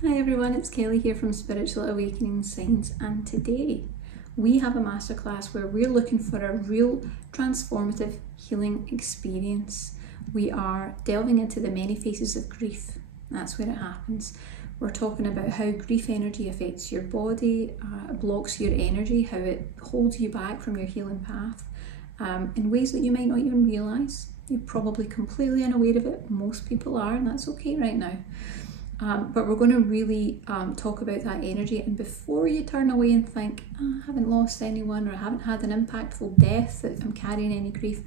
Hi everyone, it's Kelly here from Spiritual Awakening Signs, and today we have a masterclass where we're looking for a real transformative healing experience. We are delving into the many faces of grief. That's where it happens. We're talking about how grief energy affects your body, blocks your energy, how it holds you back from your healing path in ways that you might not even realise. You're probably completely unaware of it. Most people are, and that's okay right now. But we're going to really talk about that energy. And before you turn away and think, I haven't lost anyone or I haven't had an impactful death, that I'm carrying any grief,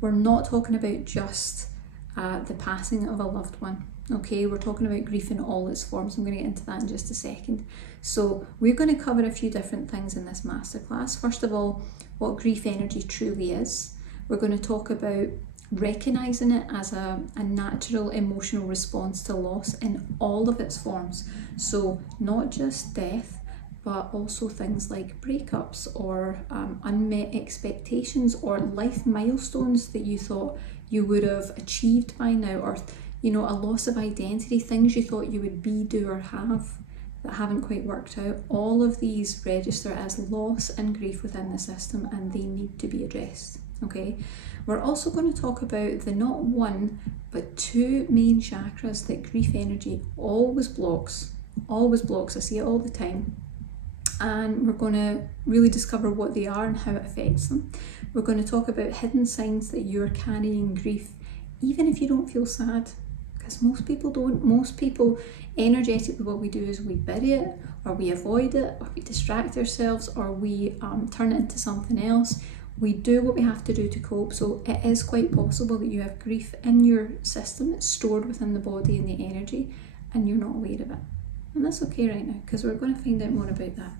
we're not talking about just the passing of a loved one. Okay, we're talking about grief in all its forms. I'm going to get into that in just a second. So we're going to cover a few different things in this masterclass. First of all, what grief energy truly is. We're going to talk about recognizing it as a natural emotional response to loss in all of its forms. So not just death, but also things like breakups or unmet expectations or life milestones that you thought you would have achieved by now, or a loss of identity, things you thought you would be, do, or have that haven't quite worked out. All of these register as loss and grief within the system, and they need to be addressed. Okay, we're also going to talk about the not one but two main chakras that grief energy always blocks. I see it all the time, and we're going to really discover what they are and how it affects them. We're going to talk about hidden signs that you're carrying grief, even if you don't feel sad, because most people don't. Most people, energetically, what we do is we bury it, or we avoid it, or we distract ourselves, or we turn it into something else. We do what we have to do to cope. So it is quite possible that you have grief in your system. It's stored within the body and the energy, and you're not aware of it. And that's okay right now, because we're going to find out more about that.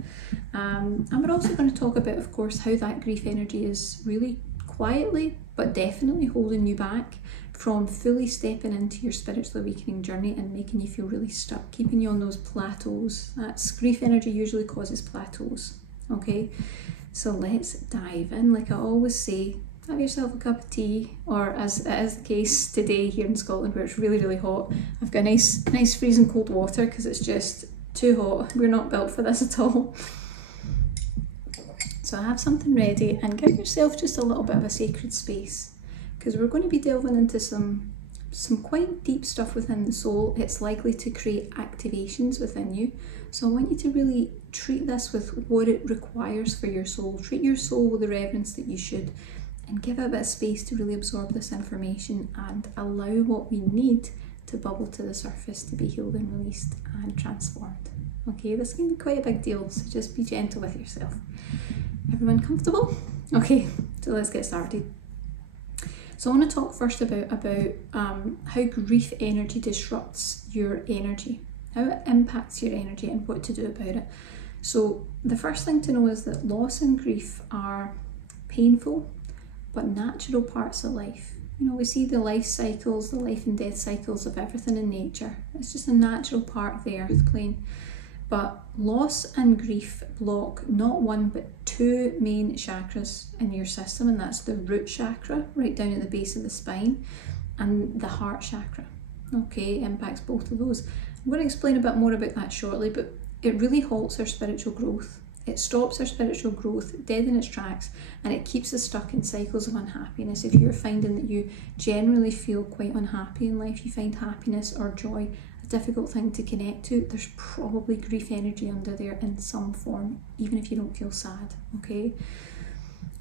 And we're also going to talk about, of course, how that grief energy is really quietly but definitely holding you back from fully stepping into your spiritual awakening journey and making you feel really stuck, keeping you on those plateaus. That's grief energy usually causes plateaus. Okay, so let's dive in. Like I always say, have yourself a cup of tea, or as it is the case today here in Scotland where it's really, really hot, I've got nice freezing cold water because it's just too hot. We're not built for this at all. So have something ready and give yourself just a little bit of a sacred space, because we're going to be delving into some quite deep stuff within the soul. It's likely to create activations within you. So I want you to really treat this with what it requires for your soul. Treat your soul with the reverence that you should, and give it a bit of space to really absorb this information and allow what we need to bubble to the surface to be healed and released and transformed. Okay, this can be quite a big deal, so just be gentle with yourself. Everyone comfortable? Okay, so let's get started. So I want to talk first about how grief energy disrupts your energy, how it impacts your energy and what to do about it. So the first thing to know is that loss and grief are painful but natural parts of life. We see the life cycles, the life and death cycles of everything in nature. It's just a natural part of the earth plane. But loss and grief block not one but two main chakras in your system, and that's the root chakra right down at the base of the spine and the heart chakra. Okay, impacts both of those. I'm going to explain a bit more about that shortly, but it really halts our spiritual growth. It stops our spiritual growth dead in its tracks, and it keeps us stuck in cycles of unhappiness. If you're finding that you generally feel quite unhappy in life, you find happiness or joy a difficult thing to connect to, there's probably grief energy under there in some form, even if you don't feel sad. Okay,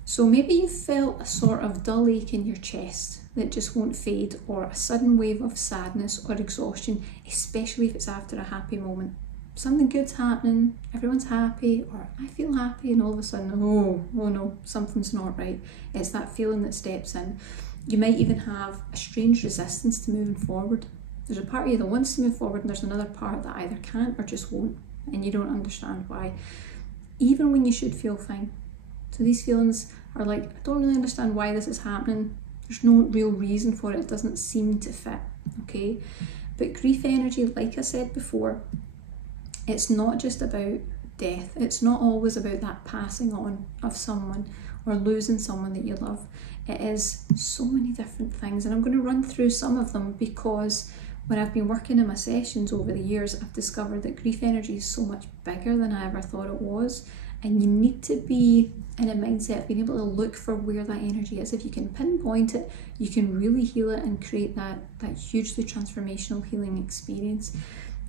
so maybe you felt a sort of dull ache in your chest that just won't fade, or a sudden wave of sadness or exhaustion, especially if it's after a happy moment. Something good's happening, everyone's happy, or I feel happy, and all of a sudden, oh no, something's not right. It's that feeling that steps in. You might even have a strange resistance to moving forward. There's a part of you that wants to move forward, and there's another part that either can't or just won't, and you don't understand why, even when you should feel fine. So these feelings are like, I don't really understand why this is happening. There's no real reason for it. It doesn't seem to fit. Okay, but grief energy, like I said before, it's not just about death. It's not always about that passing on of someone or losing someone that you love. It is so many different things, and I'm going to run through some of them because when I've been working in my sessions over the years, I've discovered that grief energy is so much bigger than I ever thought it was. And you need to be in a mindset of being able to look for where that energy is. If you can pinpoint it, you can really heal it and create that hugely transformational healing experience.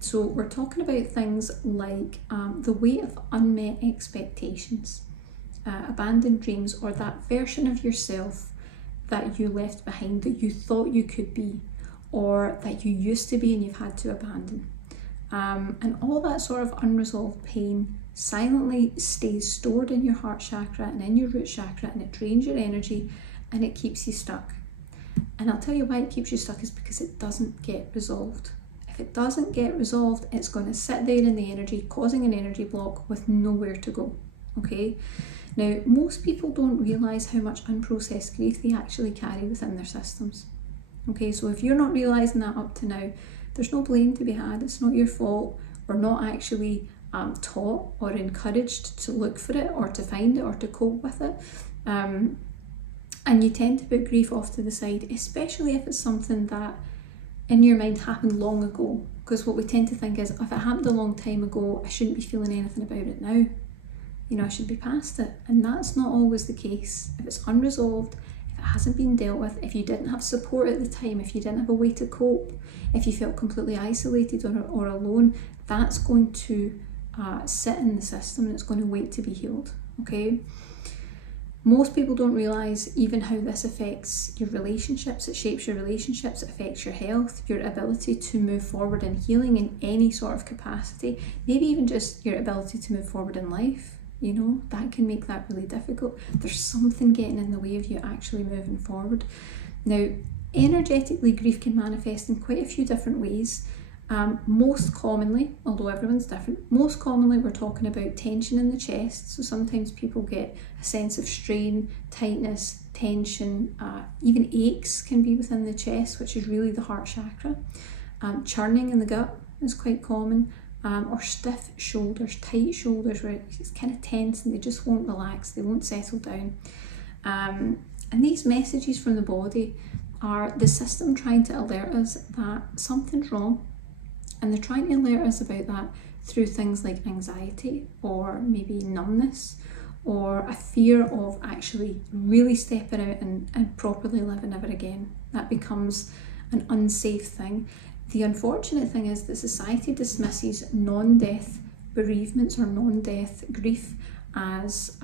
So we're talking about things like the weight of unmet expectations, abandoned dreams, or that version of yourself that you left behind that you thought you could be, or that you used to be and you've had to abandon. And all that sort of unresolved pain silently stays stored in your heart chakra and in your root chakra, and it drains your energy and it keeps you stuck. And I'll tell you why it keeps you stuck is because it doesn't get resolved. If it doesn't get resolved, it's going to sit there in the energy, causing an energy block with nowhere to go. Okay? Now, most people don't realise how much unprocessed grief they actually carry within their systems. Okay, so if you're not realising that up to now, there's no blame to be had. It's not your fault. We're not actually taught or encouraged to look for it or to find it or to cope with it. And you tend to put grief off to the side, especially if it's something that in your mind happened long ago. Because what we tend to think is, if it happened a long time ago, I shouldn't be feeling anything about it now. You know, I should be past it. And that's not always the case. If it's unresolved, if it hasn't been dealt with, if you didn't have support at the time, if you didn't have a way to cope, if you felt completely isolated or alone, that's going to sit in the system and it's going to wait to be healed. Okay? Most people don't realise even how this affects your relationships. It shapes your relationships, it affects your health, your ability to move forward in healing in any sort of capacity, maybe even just your ability to move forward in life. You know, that can make that really difficult. There's something getting in the way of you actually moving forward. Now, energetically, grief can manifest in quite a few different ways. Most commonly, although everyone's different, most commonly we're talking about tension in the chest. So sometimes people get a sense of strain, tightness, tension, even aches can be within the chest, which is really the heart chakra. Churning in the gut is quite common, or stiff shoulders, tight shoulders where it's kind of tense and they just won't relax, they won't settle down. And these messages from the body are the system trying to alert us that something's wrong. And they're trying to alert us about that through things like anxiety or maybe numbness or a fear of actually really stepping out and properly living ever again. That becomes an unsafe thing. The unfortunate thing is that society dismisses non-death bereavements or non-death grief as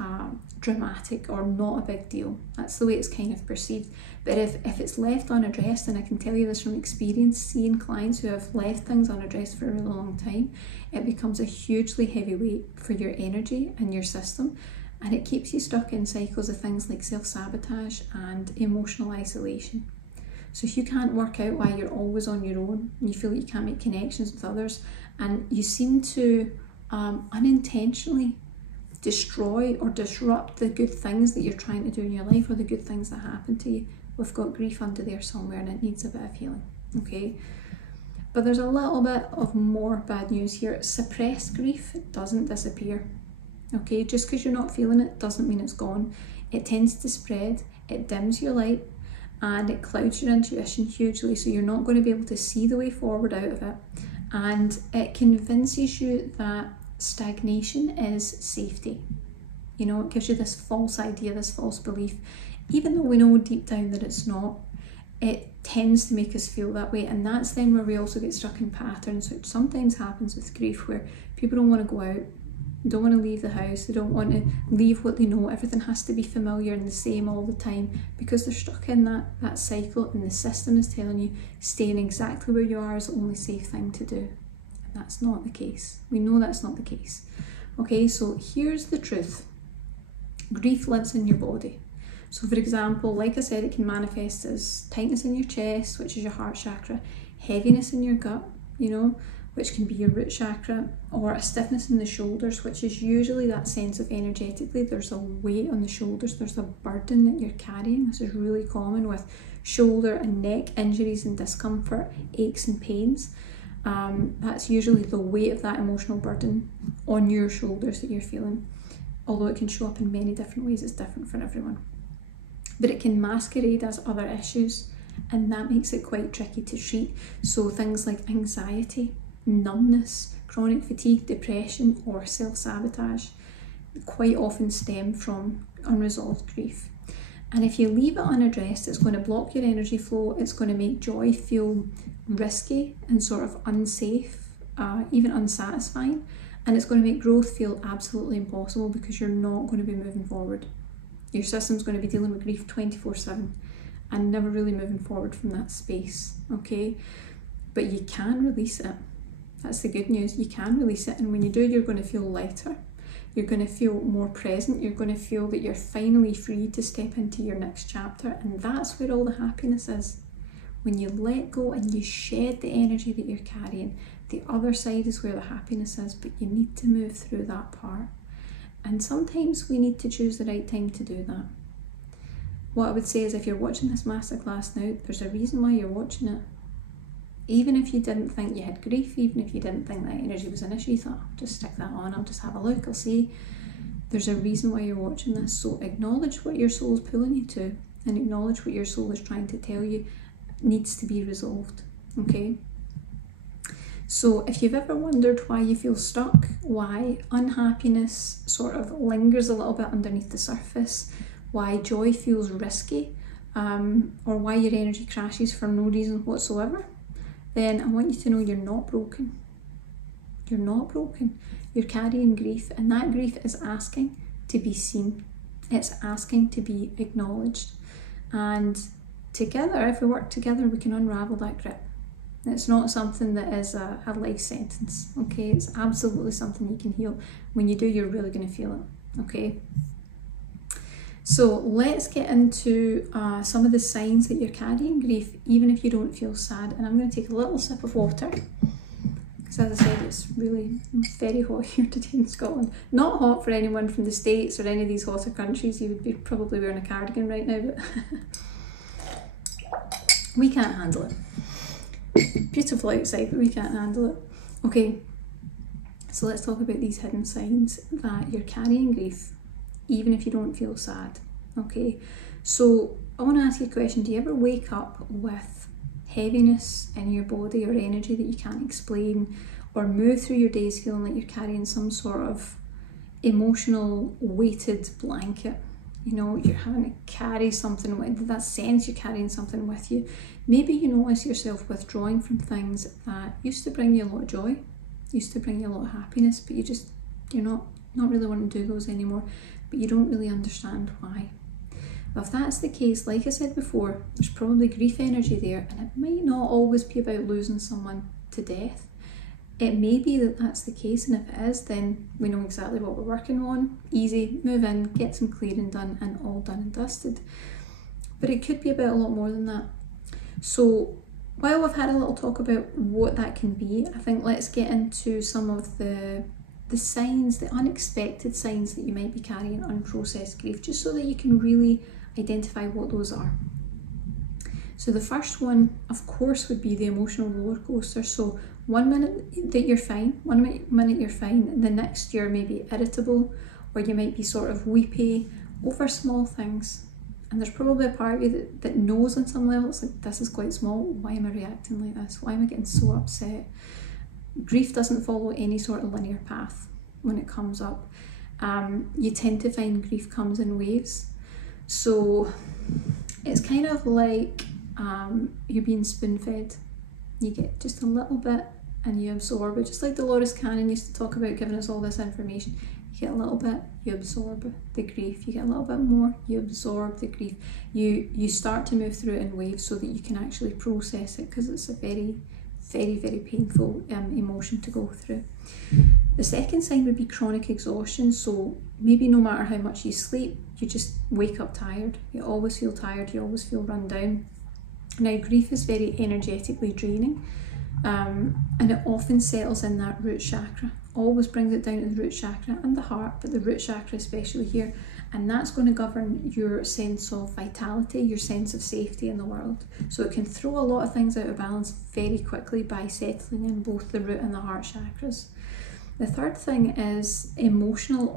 dramatic or not a big deal. That's the way it's kind of perceived. But if it's left unaddressed, and I can tell you this from experience, seeing clients who have left things unaddressed for a really long time, it becomes a hugely heavy weight for your energy and your system, and it keeps you stuck in cycles of things like self-sabotage and emotional isolation. So if you can't work out why you're always on your own, and you feel like you can't make connections with others, and you seem to unintentionally destroy or disrupt the good things that you're trying to do in your life or the good things that happen to you, we've got grief under there somewhere and it needs a bit of healing. Okay, but there's a little bit of more bad news here. Suppressed grief doesn't disappear. Okay, just because you're not feeling it doesn't mean it's gone. It tends to spread, it dims your light, and it clouds your intuition hugely, so you're not going to be able to see the way forward out of it, and it convinces you that stagnation is safety. You know, it gives you this false idea, this false belief, even though we know deep down that it's not. It tends to make us feel that way, and that's then where we also get stuck in patterns, which sometimes happens with grief, where people don't want to go out, don't want to leave the house, they don't want to leave what they know. Everything has to be familiar and the same all the time because they're stuck in that cycle, and the system is telling you staying exactly where you are is the only safe thing to do. And that's not the case. We know that's not the case. Okay, so here's the truth. Grief lives in your body. So for example, like I said, it can manifest as tightness in your chest, which is your heart chakra, heaviness in your gut, you know, which can be your root chakra, or a stiffness in the shoulders, which is usually that sense of energetically there's a weight on the shoulders, there's a burden that you're carrying. This is really common with shoulder and neck injuries and discomfort, aches and pains. That's usually the weight of that emotional burden on your shoulders that you're feeling. Although it can show up in many different ways, it's different for everyone. But it can masquerade as other issues, and that makes it quite tricky to treat. So things like anxiety, numbness, chronic fatigue, depression, or self-sabotage quite often stem from unresolved grief. And if you leave it unaddressed, it's going to block your energy flow, it's going to make joy feel risky and sort of unsafe, even unsatisfying, and it's going to make growth feel absolutely impossible because you're not going to be moving forward. Your system's going to be dealing with grief 24/7 and never really moving forward from that space, okay? But you can release it. That's the good news. You can release it, and when you do, you're going to feel lighter. You're going to feel more present. You're going to feel that you're finally free to step into your next chapter, and that's where all the happiness is. When you let go and you shed the energy that you're carrying, the other side is where the happiness is, but you need to move through that part. And sometimes we need to choose the right time to do that. What I would say is, if you're watching this masterclass now, there's a reason why you're watching it. Even if you didn't think you had grief, even if you didn't think that energy was an issue, you thought, I'll just stick that on, I'll just have a look, I'll see. There's a reason why you're watching this. So acknowledge what your soul's pulling you to, and acknowledge what your soul is trying to tell you needs to be resolved, okay? So if you've ever wondered why you feel stuck, why unhappiness sort of lingers a little bit underneath the surface, why joy feels risky, or why your energy crashes for no reason whatsoever, then I want you to know you're not broken. You're not broken. You're carrying grief, and that grief is asking to be seen. It's asking to be acknowledged. And together, if we work together, we can unravel that grip. It's not something that is a life sentence, okay? It's absolutely something you can heal. When you do, you're really going to feel it, okay? So let's get into some of the signs that you're carrying grief, even if you don't feel sad. And I'm going to take a little sip of water, because as I said, it's really very hot here today in Scotland. Not hot for anyone from the States or any of these hotter countries. You would be probably wearing a cardigan right now, but we can't handle it. Beautiful outside, but we can't handle it. Okay, so let's talk about these hidden signs that you're carrying grief, even if you don't feel sad, okay? So I want to ask you a question. Do you ever wake up with heaviness in your body or energy that you can't explain, or move through your days feeling like you're carrying some sort of emotional weighted blanket? You know, you're having to carry something with that sense, you're carrying something with you. Maybe you notice yourself withdrawing from things that used to bring you a lot of joy, used to bring you a lot of happiness, but you're not really wanting to do those anymore, but you don't really understand why. If that's the case, like I said before, there's probably grief energy there, and it might not always be about losing someone to death. It may be that that's the case, and if it is, then we know exactly what we're working on. Easy, move in, get some clearing done, and all done and dusted. But it could be about a lot more than that. So while we've had a little talk about what that can be, I think let's get into some of the signs, the unexpected signs that you might be carrying unprocessed grief, just so that you can really identify what those are. So the first one, of course, would be the emotional roller coaster. So 1 minute that you're fine, 1 minute you're fine, the next you're maybe irritable, or you might be sort of weepy over small things. And there's probably a part of you that knows on some level, it's like, this is quite small, why am I reacting like this? Why am I getting so upset? Grief doesn't follow any sort of linear path when it comes up. You tend to find grief comes in waves. So it's kind of like you're being spoon-fed. You get just a little bit and you absorb it, just like Dolores Cannon used to talk about, giving us all this information. You get a little bit, you absorb the grief. You get a little bit more, you absorb the grief. You start to move through it in waves so that you can actually process it, because it's a very, very, very painful emotion to go through. The second sign would be chronic exhaustion. So maybe no matter how much you sleep, you just wake up tired. You always feel tired, you always feel run down. Now, grief is very energetically draining, and it often settles in that root chakra. Always brings it down to the root chakra and the heart, but the root chakra especially here, and that's going to govern your sense of vitality, your sense of safety in the world. So it can throw a lot of things out of balance very quickly by settling in both the root and the heart chakras. The third thing is emotional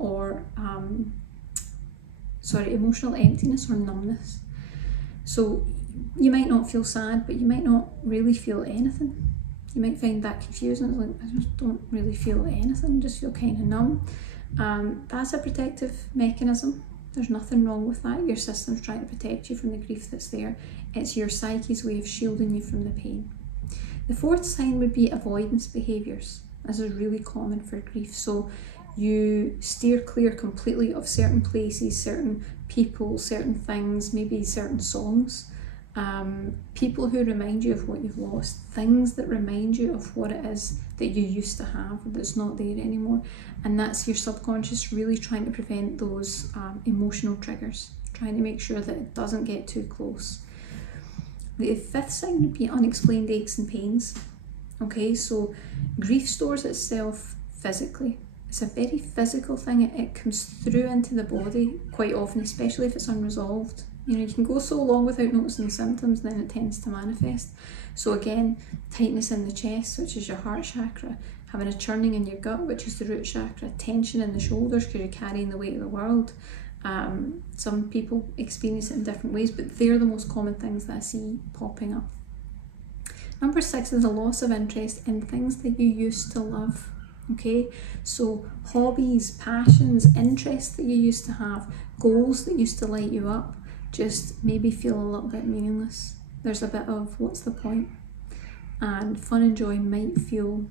emptiness or numbness. So you might not feel sad, but you might not really feel anything. You might find that confusing. It's like, I just don't really feel anything, just feel kind of numb. That's a protective mechanism. There's nothing wrong with that. Your system's trying to protect you from the grief that's there. It's your psyche's way of shielding you from the pain. The fourth sign would be avoidance behaviours. This is really common for grief. So you steer clear completely of certain places, certain people, certain things, maybe certain songs, people who remind you of what you've lost, things that remind you of what it is that you used to have that's not there anymore. And that's your subconscious really trying to prevent those emotional triggers, trying to make sure that it doesn't get too close. The fifth sign would be unexplained aches and pains. Okay, so grief stores itself physically. It's a very physical thing. It comes through into the body quite often, especially if it's unresolved. You can go so long without noticing the symptoms, then it tends to manifest. So again, tightness in the chest, which is your heart chakra, having a churning in your gut, which is the root chakra, tension in the shoulders because you're carrying the weight of the world. Some people experience it in different ways, but they're the most common things that I see popping up. Number 6 is a loss of interest in things that you used to love. Okay, so hobbies, passions, interests that you used to have, goals that used to light you up, just maybe feel a little bit meaningless. There's a bit of what's the point? And fun and joy might feel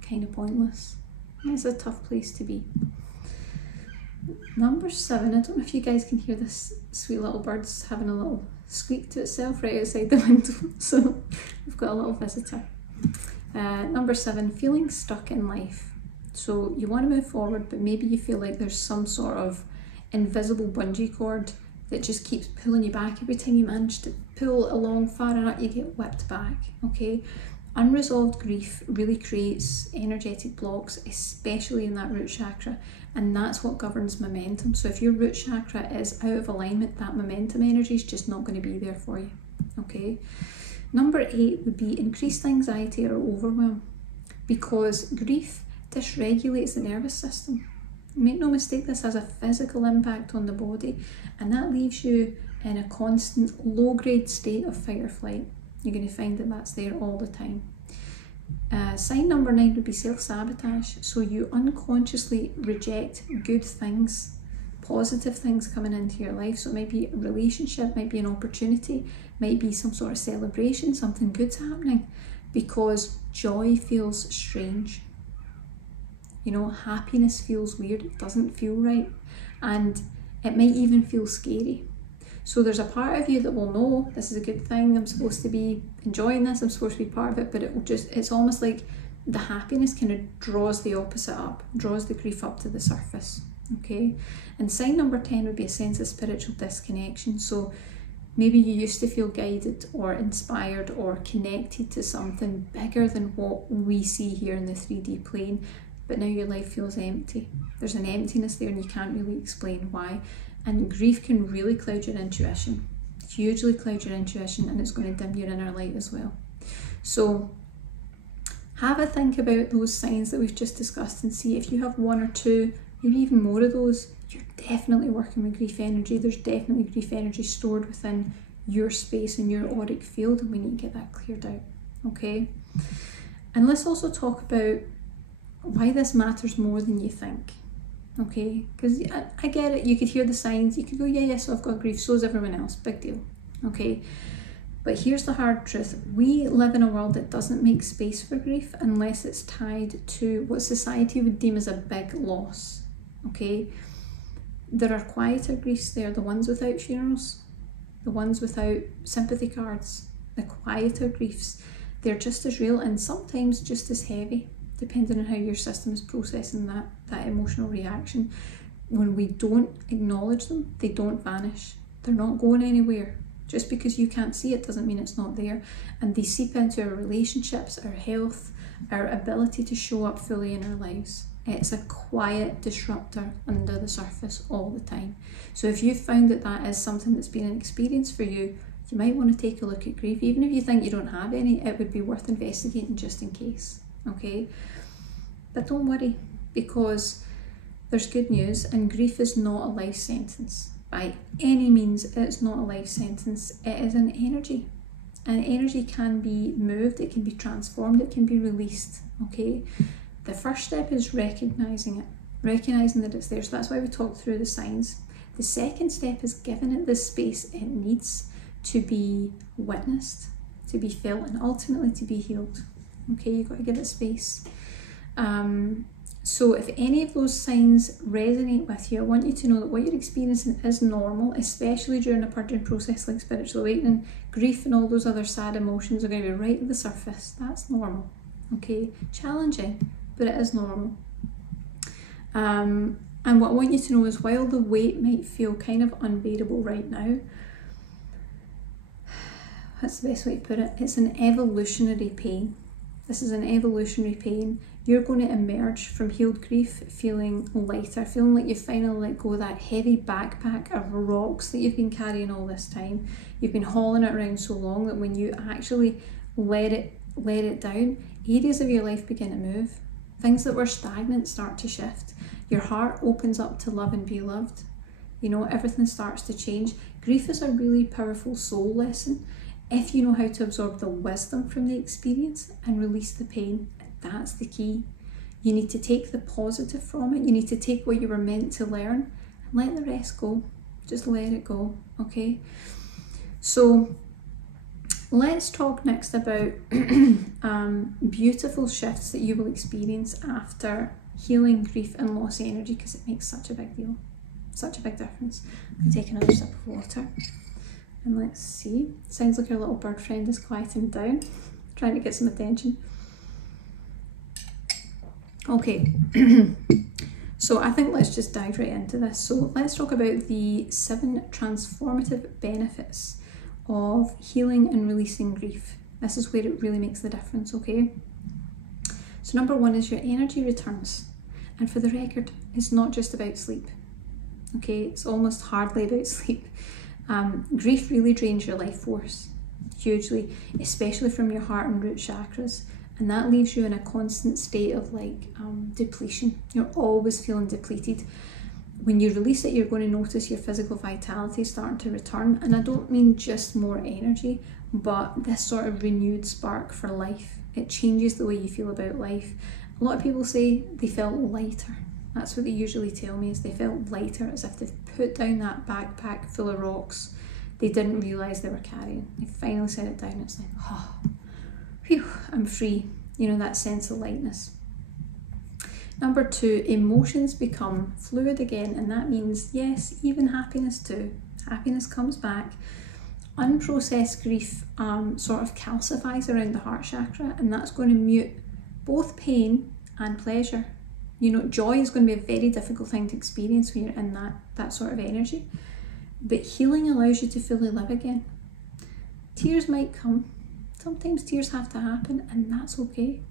kind of pointless. It's a tough place to be. Number 7, I don't know if you guys can hear this sweet little bird's having a little squeak to itself right outside the window. So we've got a little visitor. Number 7, feeling stuck in life. So you want to move forward, but maybe you feel like there's some sort of invisible bungee cord that just keeps pulling you back. Every time you manage to pull along far enough, you get whipped back. Okay, unresolved grief really creates energetic blocks, especially in that root chakra, and that's what governs momentum. So if your root chakra is out of alignment, that momentum energy is just not going to be there for you. Okay. Number 8 would be increased anxiety or overwhelm, because grief dysregulates the nervous system. Make no mistake, this has a physical impact on the body, and that leaves you in a constant low-grade state of fight or flight. You're going to find that that's there all the time. Sign number 9 would be self-sabotage. So you unconsciously reject good things, positive things coming into your life. So it might be a relationship, might be an opportunity, might be some sort of celebration, something good's happening, because joy feels strange. Happiness feels weird, it doesn't feel right, and it might even feel scary. So there's a part of you that will know this is a good thing, I'm supposed to be enjoying this, I'm supposed to be part of it, but it's almost like the happiness kind of draws the opposite up, draws the grief up to the surface. Okay, and sign number 10 would be a sense of spiritual disconnection. So maybe you used to feel guided or inspired or connected to something bigger than what we see here in the 3D plane, but now your life feels empty. There's an emptiness there and you can't really explain why. And grief can really cloud your intuition, hugely cloud your intuition, and it's going to dim your inner light as well. So have a think about those signs that we've just discussed and see if you have one or two, maybe even more of those. You're definitely working with grief energy. There's definitely grief energy stored within your space and your auric field, and we need to get that cleared out. Okay, and let's also talk about why this matters more than you think. Okay, because I get it, you could hear the signs, you could go, yeah, so I've got grief, so is everyone else, big deal. Okay, but here's the hard truth. We live in a world that doesn't make space for grief unless it's tied to what society would deem as a big loss. Okay, there are quieter griefs there, the ones without funerals, the ones without sympathy cards, the quieter griefs. They're just as real and sometimes just as heavy, depending on how your system is processing that emotional reaction. When we don't acknowledge them, they don't vanish. They're not going anywhere. Just because you can't see it doesn't mean it's not there. And they seep into our relationships, our health, our ability to show up fully in our lives. It's a quiet disruptor under the surface all the time. So if you've found that is something that's been an experience for you, you might want to take a look at grief. Even if you think you don't have any, it would be worth investigating just in case. Okay, but don't worry, because there's good news, and grief is not a life sentence. by any means, it's not a life sentence. It is an energy. And energy can be moved, it can be transformed, it can be released, okay? The first step is recognizing it, recognizing that it's there. So that's why we talked through the signs. The second step is giving it the space it needs to be witnessed, to be felt, and ultimately to be healed. Okay, you've got to give it space. So if any of those signs resonate with you, I want you to know that what you're experiencing is normal, especially during a purging process like spiritual awakening. Grief and all those other sad emotions are going to be right at the surface. That's normal, okay? Challenging, but it is normal. And what I want you to know is, while the weight might feel kind of unbearable right now, that's the best way to put it, it's an evolutionary pain. This is an evolutionary pain. You're going to emerge from healed grief feeling lighter, feeling like you've finally let go of that heavy backpack of rocks that you've been carrying all this time. You've been hauling it around so long that when you actually let it down, areas of your life begin to move. Things that were stagnant start to shift. Your heart opens up to love and be loved. You know, everything starts to change. Grief is a really powerful soul lesson if you know how to absorb the wisdom from the experience and release the pain. That's the key. You need to take the positive from it. You need to take what you were meant to learn and let the rest go. Just let it go, okay? So let's talk next about beautiful shifts that you will experience after healing grief and loss energy, because it makes such a big deal, such a big difference. I'm taking another sip of water. And let's see. Sounds like our little bird friend is quieting down, trying to get some attention. Okay, so I think let's just dive right into this. So let's talk about the 7 transformative benefits of healing and releasing grief. This is where it really makes the difference, okay? So number 1 is your energy returns. And for the record, it's not just about sleep, okay? It's almost hardly about sleep. Grief really drains your life force hugely, especially from your heart and root chakras. And that leaves you in a constant state of depletion. You're always feeling depleted. When you release it, you're going to notice your physical vitality starting to return. And I don't mean just more energy, but this sort of renewed spark for life. It changes the way you feel about life. A lot of people say they felt lighter. That's what they usually tell me, is they felt lighter, as if they've put down that backpack full of rocks they didn't realise they were carrying. They finally set it down. It's like, oh, phew, I'm free. You know, that sense of lightness. Number 2, emotions become fluid again, and that means, yes, even happiness too. Happiness comes back. Unprocessed grief sort of calcifies around the heart chakra, and that's going to mute both pain and pleasure. You know, joy is going to be a very difficult thing to experience when you're in that sort of energy. But healing allows you to fully live again. Tears might come. Sometimes tears have to happen, and that's okay.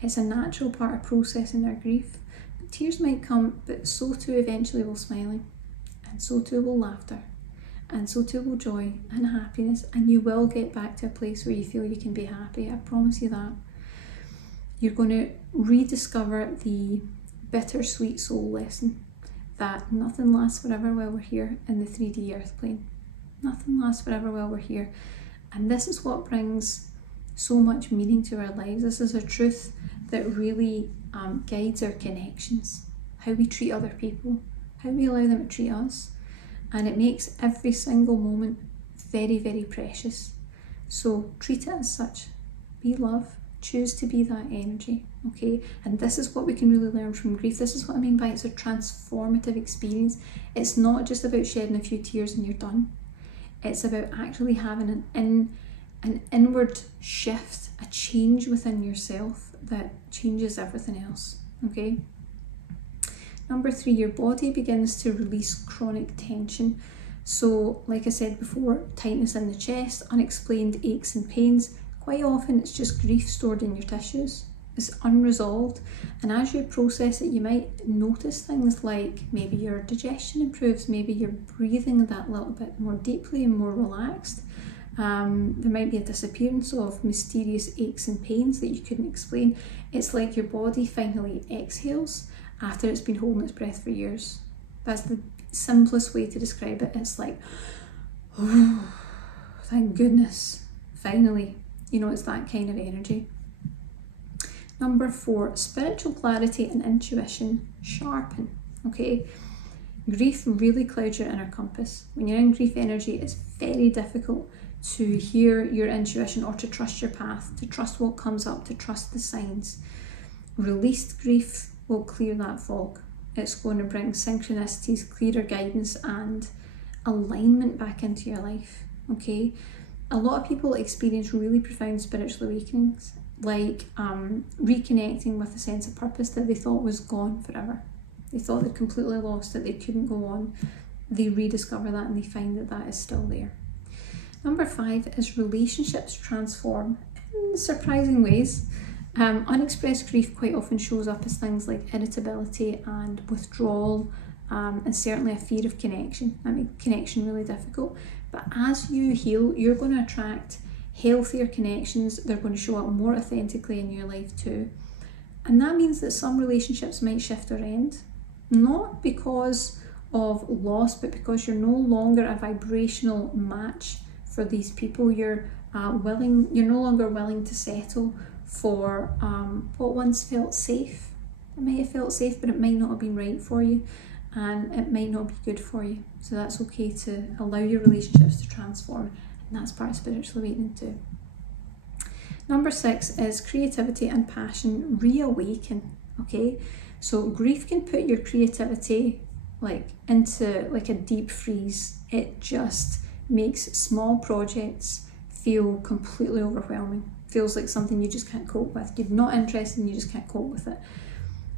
It's a natural part of processing our grief. But tears might come, but so too eventually will smiling. And so too will laughter. And so too will joy and happiness. And you will get back to a place where you feel you can be happy. I promise you that. You're going to rediscover the bittersweet soul lesson that nothing lasts forever while we're here in the 3D earth plane. Nothing lasts forever while we're here. And this is what brings so much meaning to our lives. This is a truth that really guides our connections, how we treat other people, how we allow them to treat us. And it makes every single moment very, very precious. So treat it as such. Be love. Choose to be that energy, okay? And this is what we can really learn from grief. This is what I mean by it's a transformative experience. It's not just about shedding a few tears and you're done. It's about actually having an inward shift, a change within yourself that changes everything else, okay? Number 3, your body begins to release chronic tension. So, like I said before, tightness in the chest, unexplained aches and pains. Quite often it's just grief stored in your tissues. It's unresolved, and as you process it, you might notice things like maybe your digestion improves, maybe you're breathing that little bit more deeply and more relaxed. There might be a disappearance of mysterious aches and pains that you couldn't explain. It's like your body finally exhales after it's been holding its breath for years. That's the simplest way to describe it, it's like, oh, thank goodness, finally. You know, it's that kind of energy. Number 4, spiritual clarity and intuition sharpen, okay? Grief really clouds your inner compass. When you're in grief energy, it's very difficult to hear your intuition or to trust your path, to trust what comes up, to trust the signs. Released grief will clear that fog. It's going to bring synchronicities, clearer guidance and alignment back into your life, okay? A lot of people experience really profound spiritual awakenings, like reconnecting with a sense of purpose that they thought was gone forever. They thought they'd completely lost it, they couldn't go on. They rediscover that and they find that that is still there. Number 5 is relationships transform in surprising ways. Unexpressed grief quite often shows up as things like irritability and withdrawal, and certainly a fear of connection. That makes connection really difficult. But as you heal, you're going to attract healthier connections. They're going to show up more authentically in your life too. And that means that some relationships might shift or end, not because of loss, but because you're no longer a vibrational match for these people. You're no longer willing to settle for what once felt safe. It might have felt safe, but it might not have been right for you, and it might not be good for you. So that's okay to allow your relationships to transform, and that's part of spiritual awakening too. Number 6 is creativity and passion reawaken, okay? So grief can put your creativity into a deep freeze. It just makes small projects feel completely overwhelming. Feels like something you just can't cope with. You're not interested and you just can't cope with it.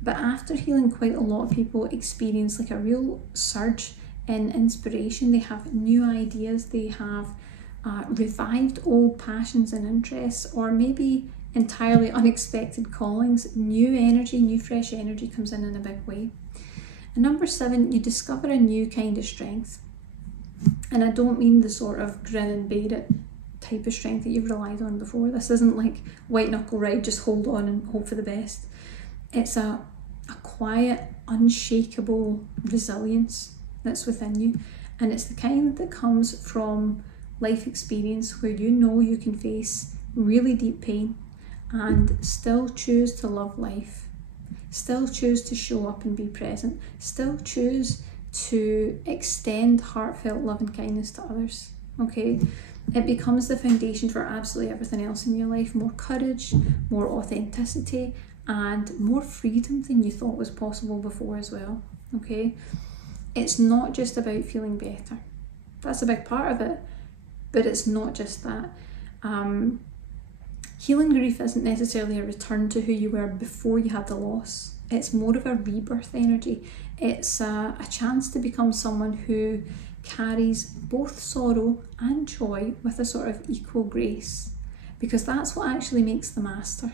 But after healing, quite a lot of people experience like a real surge in inspiration. They have new ideas, they have revived old passions and interests, or maybe entirely unexpected callings. New energy, new fresh energy comes in a big way. And number 7, you discover a new kind of strength. And I don't mean the sort of grin and bear it type of strength that you've relied on before. This isn't like white knuckle ride, just hold on and hope for the best. It's a quiet, unshakable resilience that's within you. And it's the kind that comes from life experience where you know you can face really deep pain and still choose to love life, still choose to show up and be present, still choose to extend heartfelt love and kindness to others, okay? It becomes the foundation for absolutely everything else in your life. More courage, more authenticity, and more freedom than you thought was possible before as well, okay? It's not just about feeling better. That's a big part of it, but it's not just that. Healing grief isn't necessarily a return to who you were before you had the loss. It's more of a rebirth energy. It's a chance to become someone who carries both sorrow and joy with a sort of equal grace, because that's what actually makes the master.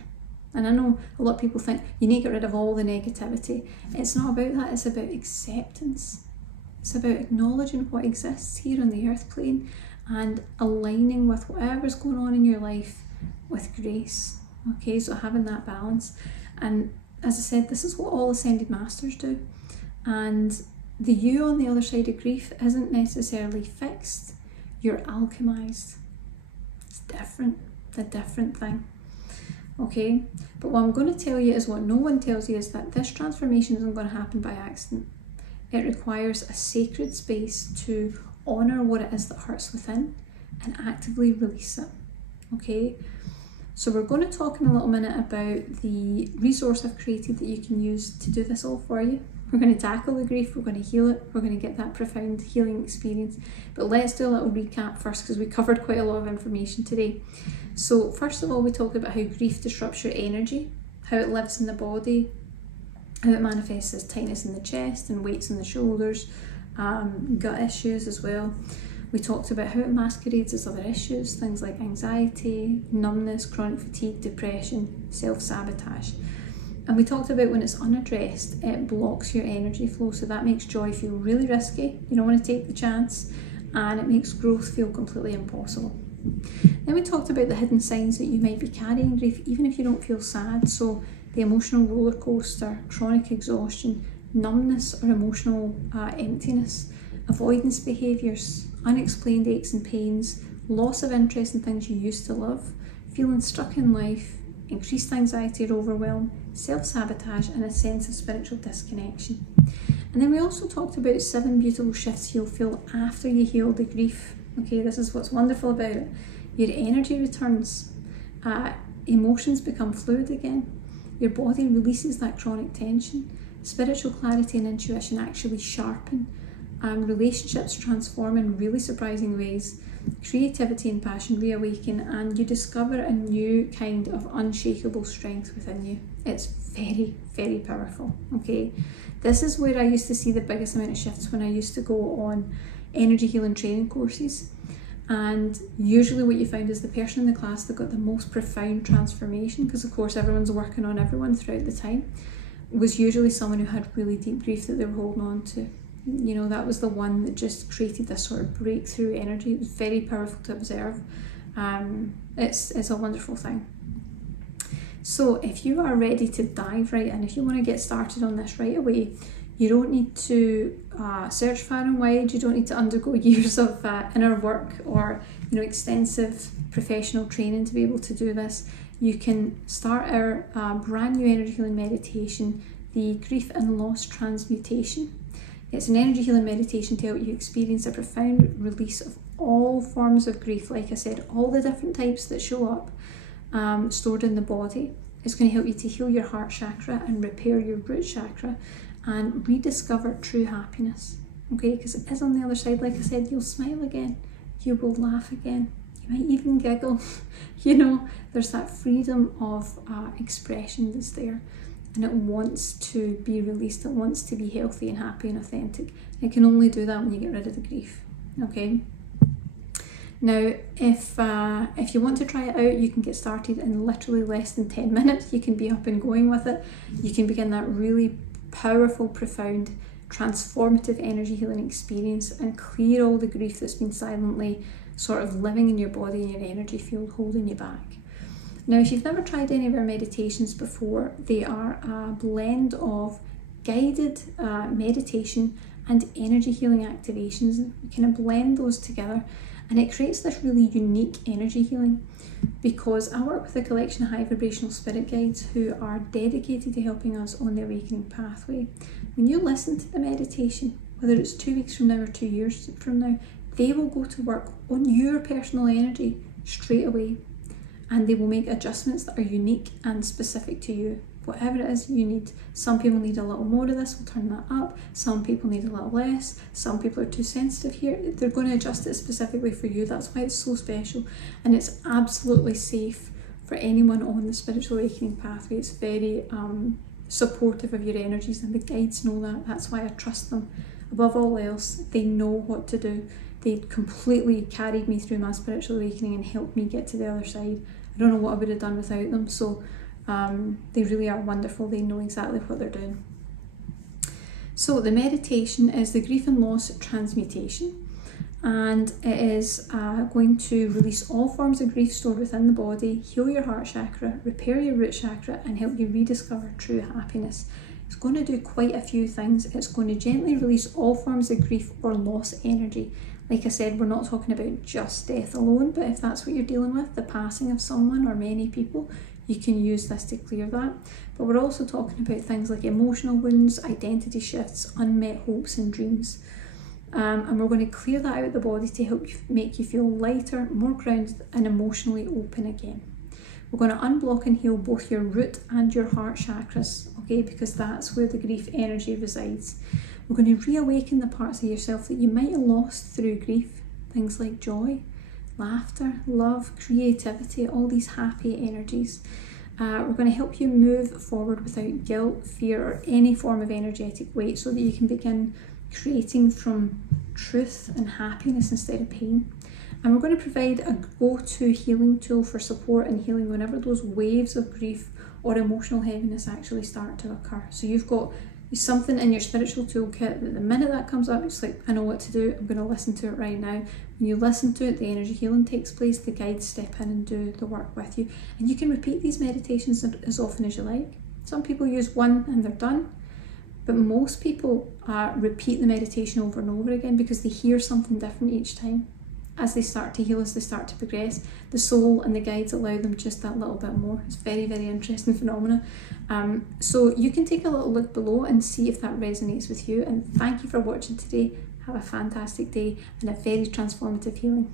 And I know a lot of people think you need to get rid of all the negativity. It's not about that, it's about acceptance. It's about acknowledging what exists here on the earth plane and aligning with whatever's going on in your life with grace, okay? So having that balance. And as I said, this is what all ascended masters do. And the you on the other side of grief isn't necessarily fixed, you're alchemized. It's different, a different thing, okay? But what I'm going to tell you is what no one tells you, is that this transformation isn't going to happen by accident. It requires a sacred space to honour what it is that hurts within and actively release it, okay? So we're going to talk in a little minute about the resource I've created that you can use to do this all for you. We're going to tackle the grief, we're going to heal it, we're going to get that profound healing experience. But let's do a little recap first, because we covered quite a lot of information today. So first of all, we talked about how grief disrupts your energy, how it lives in the body, how it manifests as tightness in the chest and weights in the shoulders, gut issues as well. We talked about how it masquerades as other issues, things like anxiety, numbness, chronic fatigue, depression, self-sabotage. And we talked about when it's unaddressed, it blocks your energy flow. So that makes joy feel really risky. You don't want to take the chance, and it makes growth feel completely impossible. Then we talked about the hidden signs that you might be carrying grief, even if you don't feel sad. So the emotional roller coaster, chronic exhaustion, numbness or emotional emptiness, avoidance behaviours, unexplained aches and pains, loss of interest in things you used to love, feeling stuck in life, increased anxiety or overwhelm, self-sabotage, and a sense of spiritual disconnection. And then we also talked about 7 beautiful shifts you'll feel after you heal the grief. Okay, this is what's wonderful about it. Your energy returns, emotions become fluid again, your body releases that chronic tension, spiritual clarity and intuition actually sharpen, relationships transform in really surprising ways, creativity and passion reawaken, and you discover a new kind of unshakable strength within you. It's very, very powerful, okay? This is where I used to see the biggest amount of shifts when I used to go on energy healing training courses. And usually what you found is the person in the class that got the most profound transformation, because of course everyone's working on everyone throughout the time, was usually someone who had really deep grief that they were holding on to. You know, that was the one that just created this sort of breakthrough energy. It was very powerful to observe. It's a wonderful thing. So if you are ready to dive right in, if you want to get started on this right away, you don't need to search far and wide. You don't need to undergo years of inner work or extensive professional training to be able to do this. You can start our brand new energy healing meditation, the Grief and Loss Transmutation. It's an energy healing meditation to help you experience a profound release of all forms of grief. Like I said, all the different types that show up stored in the body. It's going to help you to heal your heart chakra and repair your root chakra and rediscover true happiness. Okay, because it is on the other side. Like I said, you'll smile again, you will laugh again, you might even giggle. There's that freedom of expression that's there. And it wants to be released, it wants to be healthy and happy and authentic. And it can only do that when you get rid of the grief, okay? Now, if you want to try it out, you can get started in literally less than 10 minutes. You can be up and going with it. You can begin that really powerful, profound, transformative energy healing experience and clear all the grief that's been silently sort of living in your body and your energy field, holding you back. Now, if you've never tried any of our meditations before, they are a blend of guided meditation and energy healing activations. You kind of blend those together and it creates this really unique energy healing, because I work with a collection of high vibrational spirit guides who are dedicated to helping us on the awakening pathway. When you listen to the meditation, whether it's 2 weeks from now or 2 years from now, they will go to work on your personal energy straight away. And they will make adjustments that are unique and specific to you. Whatever it is you need. Some people need a little more of this, we'll turn that up. Some people need a little less. Some people are too sensitive here. They're going to adjust it specifically for you. That's why it's so special. And it's absolutely safe for anyone on the spiritual awakening pathway. It's very supportive of your energies, and the guides know that. That's why I trust them. Above all else, they know what to do. They completely carried me through my spiritual awakening and helped me get to the other side. I don't know what I would have done without them, so they really are wonderful. They know exactly what they're doing. So the meditation is the Grief and Loss Transmutation, and it is going to release all forms of grief stored within the body, heal your heart chakra, repair your root chakra, and help you rediscover true happiness. It's going to do quite a few things. It's going to gently release all forms of grief or loss energy. Like I said, we're not talking about just death alone, but if that's what you're dealing with, the passing of someone or many people, you can use this to clear that. But we're also talking about things like emotional wounds, identity shifts, unmet hopes and dreams. And we're going to clear that out of the body to help you, make you feel lighter, more grounded and emotionally open again. We're going to unblock and heal both your root and your heart chakras, okay, because that's where the grief energy resides. We're going to reawaken the parts of yourself that you might have lost through grief, things like joy, laughter, love, creativity, all these happy energies. We're going to help you move forward without guilt, fear, or any form of energetic weight, so that you can begin creating from truth and happiness instead of pain. And we're going to provide a go-to healing tool for support and healing whenever those waves of grief or emotional heaviness actually start to occur. So you've got something in your spiritual toolkit that the minute that comes up, it's like, I know what to do, I'm going to listen to it right now. When you listen to it, the energy healing takes place, the guides step in and do the work with you. And you can repeat these meditations as often as you like. Some people use one and they're done. But most people repeat the meditation over and over again because they hear something different each time. As they start to heal, as they start to progress, the soul and the guides allow them just that little bit more. It's very, very interesting phenomena. So you can take a little look below and see if that resonates with you. And thank you for watching today. Have a fantastic day and a very transformative healing.